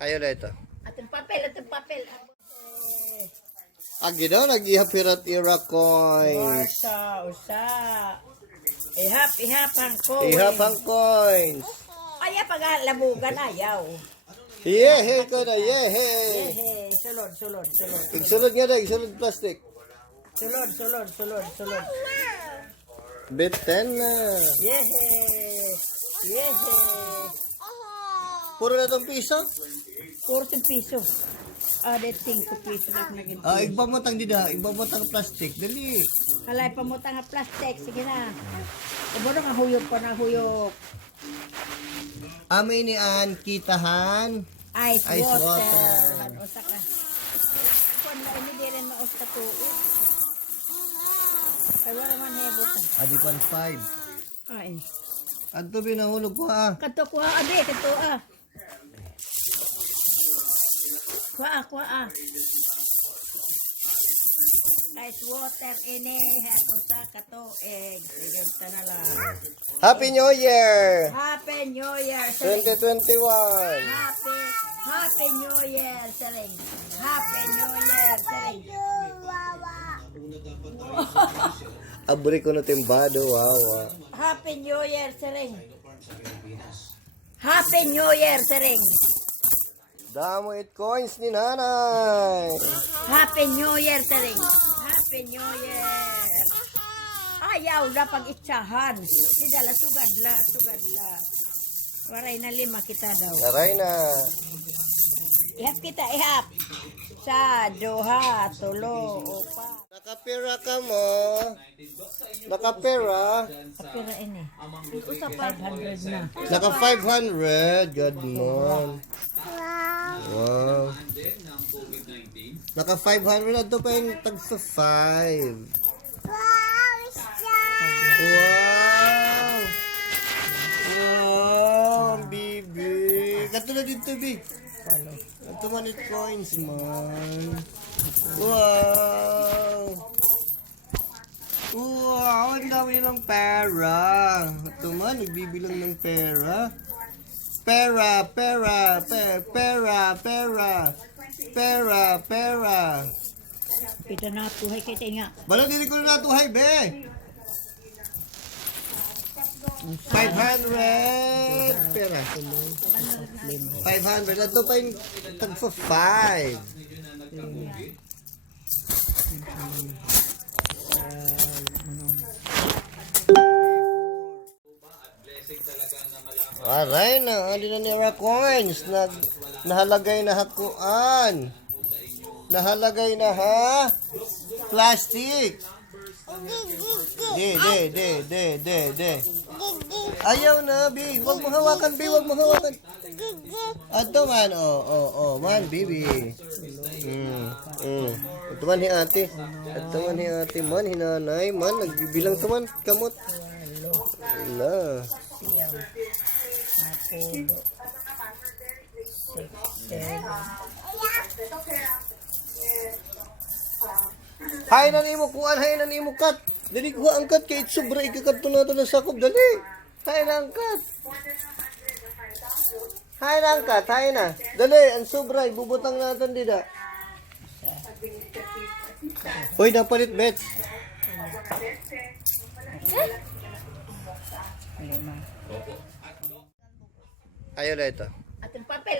Ayaw na ito. Atong papel, atong papel. Agi daw, nag-ihapirat ira coins. Usa. Ihap ang ko. Ihapang coins. Ayaw pag-labugan, ayaw. Yehe ko na, yehe. Sulod. Igsulod nga na, igsulod plastic. Sulod. Beten na. Yehe. Puro na itong piso? 40 piso. Dating 5 piso na naging. Igbamotang dida, igbamotang plastic. Dali. Halay pamutang nga plastic. Sige na. Iburo nga huyok pa na huyok. Amin ni An, kitahan. Ice Ice water. water. Usa ka. Kung na hindi rin maos ka tuod. Ay, wala man hebot. Adipan 5. Ay. Adto binahulog ko ah. Kato kuha, abe, kato ah. Kuha. Ice water ini, hat usa kato egg. Sige, na lang. Happy New Year! Happy New Year, Sering. 2021! Happy New Year, Sering. Happy New Year, Sering. Abri ko na timbado, wawa. Happy New Year, Sering. Happy New Year, Sering. Damo it coins ni nanay. Happy New Year, Sering. Happy New Year. Ayaw na pag-itsahan. Di dala sugadla. Waray na 5 kita daw. Aray na. Ihap kita, ihap. Sa, 2, 3, 4. Nakapera ka mo. Nakapera. Kapira ini. Usa 500 na. Naka 500. God mo. Wow. Naka 500 na to pa yung tag sa 5. Wow, bibi. Katulad dito, bi. Ito man it coins, man. Wow. Ang dami ng pera. Ito man, nagbibilang ng pera. Pera. Kita na tuhay kita nga. Bala, dili ko na natuhay, be. 500 pera. 500. Ito pa yung tag for 5. Aray na, andi na nira coins. Nahalagay na hakuan. Nahalagay na ha. Plastic. De. Ayaw na, bi. Huwag mo hawakan, bi. Huwag mo hawakan. Ato man, man, bibi. Ito man hi ate. Man, hinanay, man. Nagbibilang to man, kamot. Wala. Hay na nimo kuan, hay na nimo kat. Dali kuha ang kat kay sobra ikakadto na to sa sakop dali. Hay na ang kat. Hay na. Dali ang sobra ibubutang natin dida. Hoy, napalit bet. Ayaw na ito. Atong papel,